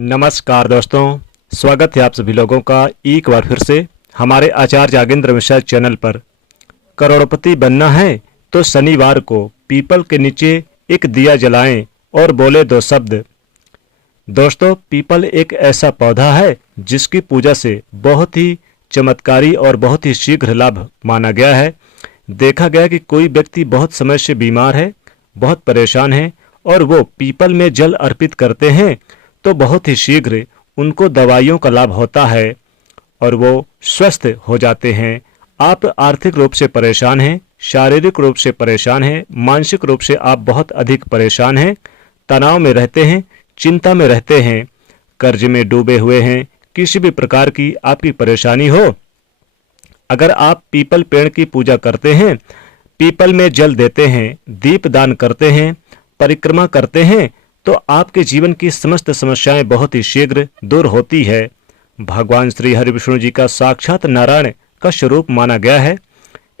नमस्कार दोस्तों, स्वागत है आप सभी लोगों का एक बार फिर से हमारे आचार्य जागेंद्र मिश्रा चैनल पर। करोड़पति बनना है तो शनिवार को पीपल के नीचे एक दिया जलाएं और बोले दो शब्द। दोस्तों, पीपल एक ऐसा पौधा है जिसकी पूजा से बहुत ही चमत्कारी और बहुत ही शीघ्र लाभ माना गया है। देखा गया कि कोई व्यक्ति बहुत समय से बीमार है, बहुत परेशान है और वो पीपल में जल अर्पित करते हैं तो बहुत ही शीघ्र उनको दवाइयों का लाभ होता है और वो स्वस्थ हो जाते हैं। आप आर्थिक रूप से परेशान हैं, शारीरिक रूप से परेशान हैं, मानसिक रूप से आप बहुत अधिक परेशान हैं, तनाव में रहते हैं, चिंता में रहते हैं, कर्ज में डूबे हुए हैं, किसी भी प्रकार की आपकी परेशानी हो, अगर आप पीपल पेड़ की पूजा करते हैं, पीपल में जल देते हैं, दीप दान करते हैं, परिक्रमा करते हैं तो आपके जीवन की समस्त समस्याएं बहुत ही शीघ्र दूर होती है। भगवान श्री हरि विष्णु जी का साक्षात नारायण का स्वरूप माना गया है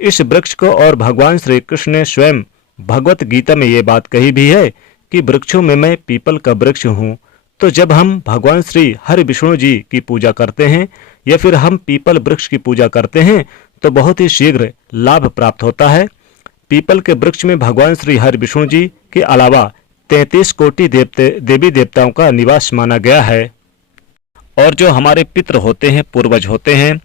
इस वृक्ष को और भगवान श्री कृष्ण ने स्वयं भगवत गीता में ये बात कही भी है कि वृक्षों में मैं पीपल का वृक्ष हूँ। तो जब हम भगवान श्री हरि विष्णु जी की पूजा करते हैं या फिर हम पीपल वृक्ष की पूजा करते हैं तो बहुत ही शीघ्र लाभ प्राप्त होता है। पीपल के वृक्ष में भगवान श्री हरि विष्णु जी के अलावा 33 कोटि देवी देवताओं का निवास माना गया है और जो हमारे पितृ होते हैं, पूर्वज होते हैं,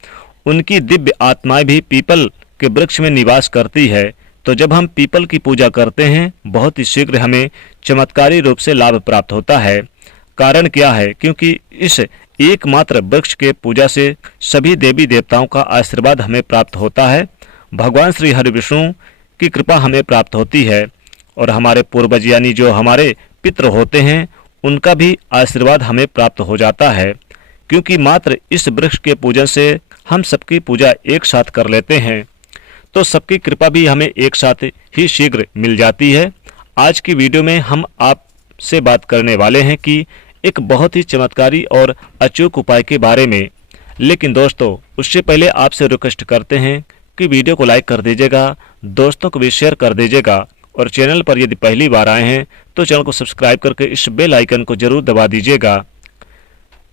उनकी दिव्य आत्माएं भी पीपल के वृक्ष में निवास करती है। तो जब हम पीपल की पूजा करते हैं बहुत ही शीघ्र हमें चमत्कारी रूप से लाभ प्राप्त होता है। कारण क्या है? क्योंकि इस एकमात्र वृक्ष के पूजा से सभी देवी देवताओं का आशीर्वाद हमें प्राप्त होता है, भगवान श्री हरि विष्णु की कृपा हमें प्राप्त होती है और हमारे पूर्वज यानी जो हमारे पितृ होते हैं उनका भी आशीर्वाद हमें प्राप्त हो जाता है। क्योंकि मात्र इस वृक्ष के पूजन से हम सबकी पूजा एक साथ कर लेते हैं तो सबकी कृपा भी हमें एक साथ ही शीघ्र मिल जाती है। आज की वीडियो में हम आपसे बात करने वाले हैं कि एक बहुत ही चमत्कारी और अचूक उपाय के बारे में। लेकिन दोस्तों, उससे पहले आपसे रिक्वेस्ट करते हैं कि वीडियो को लाइक कर दीजिएगा, दोस्तों को भी शेयर कर दीजिएगा और चैनल पर यदि पहली बार आए हैं तो चैनल को सब्सक्राइब करके इस बेल आइकन को जरूर दबा दीजिएगा।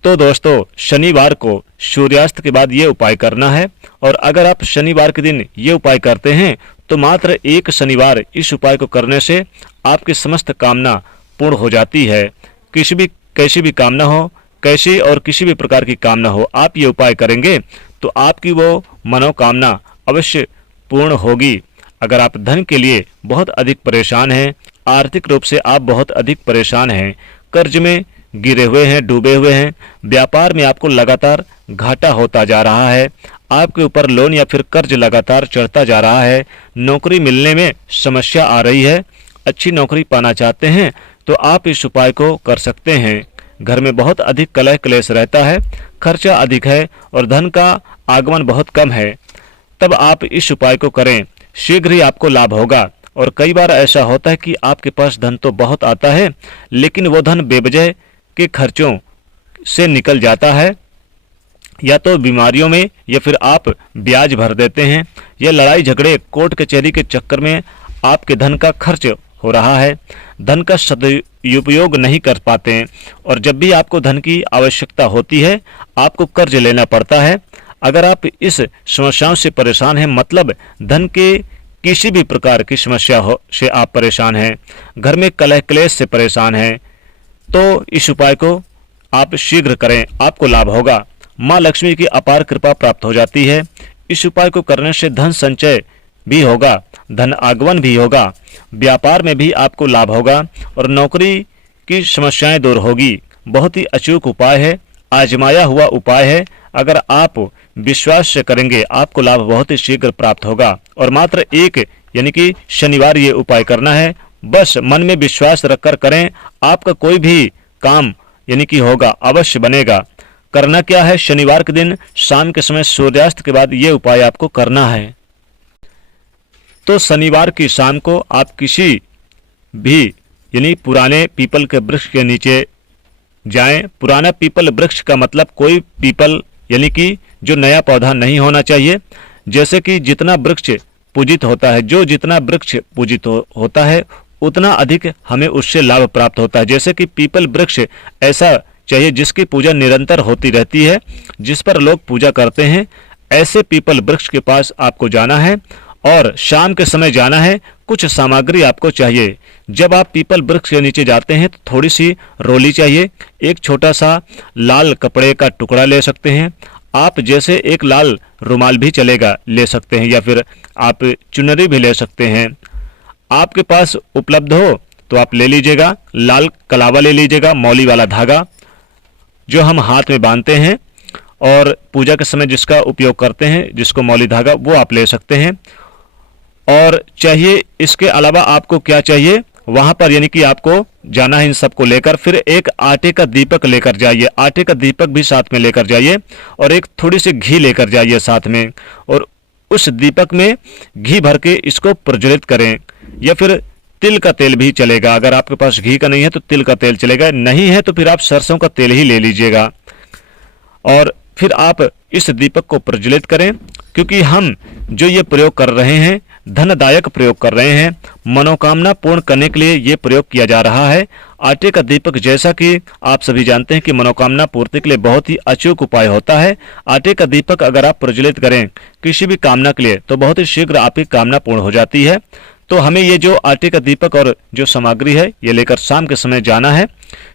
तो दोस्तों, शनिवार को सूर्यास्त के बाद ये उपाय करना है और अगर आप शनिवार के दिन ये उपाय करते हैं तो मात्र एक शनिवार इस उपाय को करने से आपकी समस्त कामना पूर्ण हो जाती है। कैसी भी कामना हो, कैसी और किसी भी प्रकार की कामना हो, आप ये उपाय करेंगे तो आपकी वो मनोकामना अवश्य पूर्ण होगी। अगर आप धन के लिए बहुत अधिक परेशान हैं, आर्थिक रूप से आप बहुत अधिक परेशान हैं, कर्ज में गिरे हुए हैं, डूबे हुए हैं, व्यापार में आपको लगातार घाटा होता जा रहा है, आपके ऊपर लोन या फिर कर्ज लगातार चढ़ता जा रहा है, नौकरी मिलने में समस्या आ रही है, अच्छी नौकरी पाना चाहते हैं तो आप इस उपाय को कर सकते हैं। घर में बहुत अधिक कलह क्लेश रहता है, खर्चा अधिक है और धन का आगमन बहुत कम है, तब आप इस उपाय को करें, शीघ्र ही आपको लाभ होगा। और कई बार ऐसा होता है कि आपके पास धन तो बहुत आता है लेकिन वो धन बेवजह के खर्चों से निकल जाता है, या तो बीमारियों में या फिर आप ब्याज भर देते हैं या लड़ाई झगड़े कोर्ट कचहरी के चक्कर में आपके धन का खर्च हो रहा है, धन का सदुपयोग नहीं कर पाते हैं और जब भी आपको धन की आवश्यकता होती है आपको कर्ज लेना पड़ता है। अगर आप इस समस्याओं से परेशान हैं, मतलब धन के किसी भी प्रकार की समस्या से आप परेशान हैं, घर में कलह क्लेश से परेशान हैं, तो इस उपाय को आप शीघ्र करें, आपको लाभ होगा। माँ लक्ष्मी की अपार कृपा प्राप्त हो जाती है। इस उपाय को करने से धन संचय भी होगा, धन आगमन भी होगा, व्यापार में भी आपको लाभ होगा और नौकरी की समस्याएं दूर होगी। बहुत ही अचूक उपाय है, आजमाया हुआ उपाय है। अगर आप विश्वास से करेंगे आपको लाभ बहुत ही शीघ्र प्राप्त होगा और मात्र एक यानी कि शनिवार ये उपाय करना है। बस मन में विश्वास रखकर करें, आपका कोई भी काम यानी कि होगा, अवश्य बनेगा। करना क्या है? शनिवार के दिन शाम के समय सूर्यास्त के बाद ये उपाय आपको करना है। तो शनिवार की शाम को आप किसी भी यानी पुराने पीपल के वृक्ष के नीचे जाएं। पुराना पीपल वृक्ष का मतलब कोई पीपल यानी कि जो नया पौधा नहीं होना चाहिए। जैसे कि जितना वृक्ष पूजित होता है, जो जितना वृक्ष पूजित होता है उतना अधिक हमें उससे लाभ प्राप्त होता है। जैसे कि पीपल वृक्ष ऐसा चाहिए जिसकी पूजा निरंतर होती रहती है, जिस पर लोग पूजा करते हैं। ऐसे पीपल वृक्ष के पास आपको जाना है और शाम के समय जाना है। कुछ सामग्री आपको चाहिए। जब आप पीपल वृक्ष के नीचे जाते हैं तो थोड़ी सी रोली चाहिए, एक छोटा सा लाल कपड़े का टुकड़ा ले सकते हैं आप, जैसे एक लाल रुमाल भी चलेगा, ले सकते हैं, या फिर आप चुनरी भी ले सकते हैं। आपके पास उपलब्ध हो तो आप ले लीजिएगा। लाल कलावा ले लीजिएगा, मौली वाला धागा जो हम हाथ में बांधते हैं और पूजा के समय जिसका उपयोग करते हैं, जिसको मौली धागा, वो आप ले सकते हैं। और चाहिए इसके अलावा आपको क्या चाहिए वहां पर, यानी कि आपको जाना है इन सबको लेकर। फिर एक आटे का दीपक लेकर जाइए, आटे का दीपक भी साथ में लेकर जाइए, और एक थोड़ी सी घी लेकर जाइए साथ में, और उस दीपक में घी भर के इसको प्रज्वलित करें, या फिर तिल का तेल भी चलेगा। अगर आपके पास घी का नहीं है तो तिल का तेल चलेगा, नहीं है तो फिर आप सरसों का तेल ही ले लीजिएगा। और फिर आप इस दीपक को प्रज्वलित करें, क्योंकि हम जो ये प्रयोग कर रहे हैं धनदायक प्रयोग कर रहे हैं, मनोकामना पूर्ण करने के लिए ये प्रयोग किया जा रहा है। आटे का दीपक, जैसा कि आप सभी जानते हैं कि मनोकामना पूर्ति के लिए बहुत ही अचूक उपाय होता है। आटे का दीपक अगर आप प्रज्वलित करें किसी भी कामना के लिए तो बहुत ही शीघ्र आपकी कामना पूर्ण हो जाती है। तो हमें ये जो आटे का दीपक और जो सामग्री है ये लेकर शाम के समय जाना है।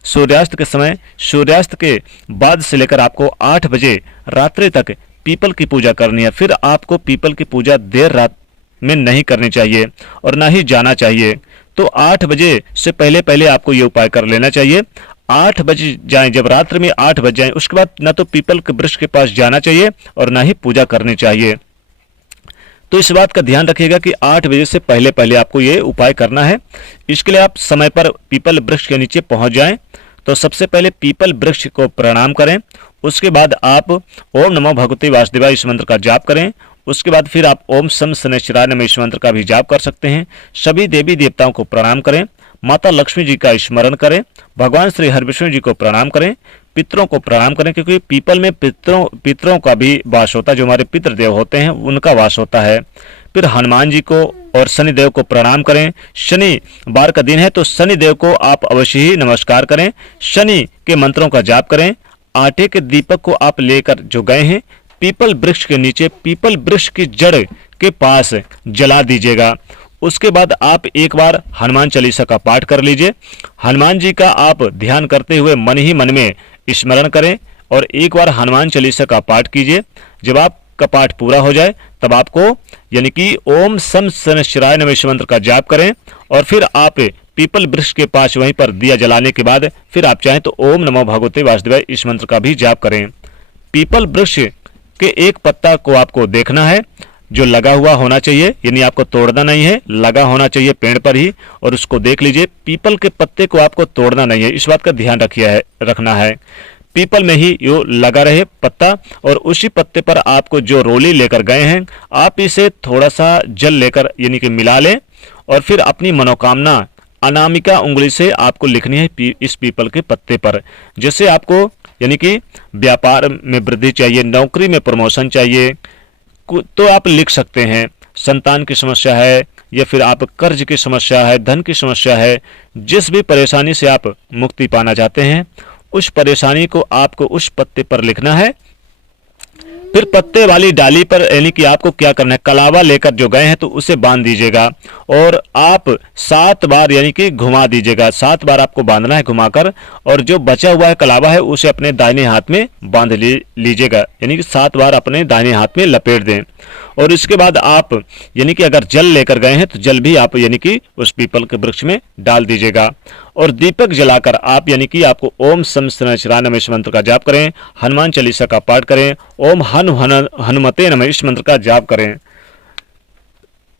सूर्यास्त के समय, सूर्यास्त के बाद से लेकर आपको 8 बजे रात्रि तक पीपल की पूजा करनी है। फिर आपको पीपल की पूजा देर रात में नहीं करनी चाहिए और ना ही जाना चाहिए। तो 8 बजे से पहले पहले आपको ये उपाय कर लेना चाहिए। 8 बजे जाएं, जब रात्रि में 8 बज जाएं, उसके बाद ना तो पीपल के वृक्ष के पास जाना चाहिए और ना ही पूजा करनी चाहिए। तो इस बात का ध्यान रखिएगा कि 8 बजे से पहले पहले आपको ये उपाय करना है। इसके लिए आप समय पर पीपल वृक्ष के नीचे पहुंच जाएं। तो सबसे पहले पीपल वृक्ष को प्रणाम करें, उसके बाद आप ओम नमो भगवते वासुदेवाय इस मंत्र का जाप करें। उसके बाद फिर आप ओम सम शनैश्चराय नमः इस मंत्र का भी जाप कर सकते हैं। सभी देवी देवताओं को प्रणाम करें, माता लक्ष्मी जी का स्मरण करें, भगवान श्री हरिविष्णु जी को प्रणाम करें, पितरों को प्रणाम करें, क्योंकि पीपल में पितरों का भी वास होता है, जो हमारे पितृदेव होते हैं उनका वास होता है। फिर हनुमान जी को और शनिदेव को प्रणाम करें। शनिवार का दिन है तो शनिदेव को आप अवश्य ही नमस्कार करें, शनि के मंत्रों का जाप करें। आटे के दीपक को आप लेकर जो गए हैं पीपल वृक्ष के नीचे, पीपल वृक्ष की जड़ के पास जला दीजिएगा। उसके बाद आप एक बार हनुमान चालीसा का पाठ कर लीजिए। हनुमान जी का आप ध्यान करते हुए मन ही मन में स्मरण करें और एक बार हनुमान चालीसा का पाठ कीजिए। जब आपका पाठ पूरा हो जाए तब आपको यानी कि ओम सम शनैश्चराय नमः इस मंत्र का जाप करें और फिर आप पीपल वृक्ष के पास वहीं पर दिया जलाने के बाद फिर आप चाहें तो ओम नमो भगवते वासुदेवाय इस मंत्र का भी जाप करें। पीपल वृक्ष के एक पत्ता को आपको देखना है जो लगा हुआ होना चाहिए, यानी आपको तोड़ना नहीं है, लगा होना चाहिए पेड़ पर ही, और उसको देख लीजिए। पीपल के पत्ते को आपको तोड़ना नहीं है, इस बात का ध्यान रखना है। पीपल में ही यो लगा रहे पत्ता, और उसी पत्ते पर आपको जो रोली लेकर गए हैं आप इसे थोड़ा सा जल लेकर यानी कि मिला लें और फिर अपनी मनोकामना अनामिका उंगली से आपको लिखनी है इस पीपल के पत्ते पर। जैसे आपको यानी कि व्यापार में वृद्धि चाहिए, नौकरी में प्रमोशन चाहिए, तो आप लिख सकते हैं। संतान की समस्या है या फिर आप कर्ज की समस्या है, धन की समस्या है, जिस भी परेशानी से आप मुक्ति पाना चाहते हैं उस परेशानी को आपको उस पत्ते पर लिखना है। फिर पत्ते वाली डाली पर यानी कि आपको क्या करना है, कलावा लेकर जो गए हैं तो उसे बांध दीजिएगा और आप 7 बार यानी कि घुमा दीजिएगा। 7 बार आपको बांधना है घुमाकर, और जो बचा हुआ है कलावा है उसे अपने दाहिने हाथ में बांध लीजिएगा, यानी कि 7 बार अपने दाहिने हाथ में लपेट दें। और इसके बाद आप यानी कि अगर जल लेकर गए हैं तो जल भी आप यानी कि उस पीपल के वृक्ष में डाल दीजिएगा। और दीपक जलाकर आप यानी कि आपको ओम सम शनैश्चराय नमः इस मंत्र का जाप करें, हनुमान चालीसा का पाठ करें, ओम हनुमते नमः इस मंत्र का जाप करें।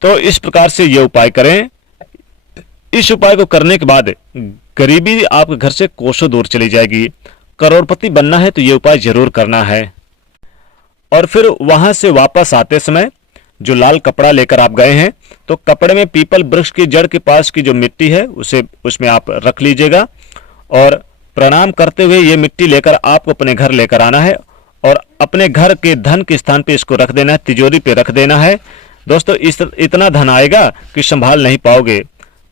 तो इस प्रकार से ये उपाय करें। इस उपाय को करने के बाद गरीबी आपके घर से कोसों दूर चली जाएगी। करोड़पति बनना है तो ये उपाय जरूर करना है। और फिर वहां से वापस आते समय जो लाल कपड़ा लेकर आप गए हैं तो कपड़े में पीपल वृक्ष की जड़ के पास की जो मिट्टी है उसे उसमें आप रख लीजिएगा और प्रणाम करते हुए ये मिट्टी लेकर आपको अपने घर लेकर आना है और अपने घर के धन के स्थान पे इसको रख देना है, तिजोरी पे रख देना है। दोस्तों इतना धन आएगा कि संभाल नहीं पाओगे।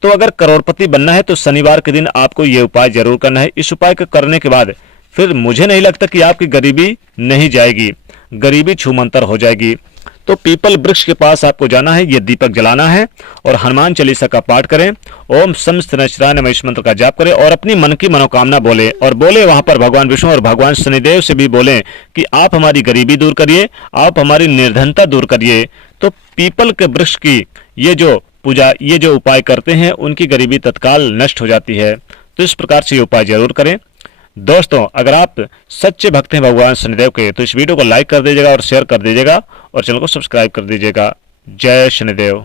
तो अगर करोड़पति बनना है तो शनिवार के दिन आपको ये उपाय जरूर करना है। इस उपाय को करने के बाद फिर मुझे नहीं लगता कि आपकी गरीबी नहीं जाएगी, गरीबी छूमंतर हो जाएगी। तो पीपल वृक्ष के पास आपको जाना है, ये दीपक जलाना है और हनुमान चालीसा का पाठ करें, ओम समस्तनश्राय नमः इस मंत्र का जाप करें और अपनी मन की मनोकामना बोले, और बोले वहां पर भगवान विष्णु और भगवान शनिदेव से भी बोलें कि आप हमारी गरीबी दूर करिए, आप हमारी निर्धनता दूर करिए। तो पीपल के वृक्ष की ये जो पूजा, ये जो उपाय करते हैं, उनकी गरीबी तत्काल नष्ट हो जाती है। तो इस प्रकार से ये उपाय जरूर करें। दोस्तों, अगर आप सच्चे भक्त हैं भगवान शनिदेव के, तो इस वीडियो को लाइक कर दीजिएगा और शेयर कर दीजिएगा और चैनल को सब्सक्राइब कर दीजिएगा। जय शनिदेव।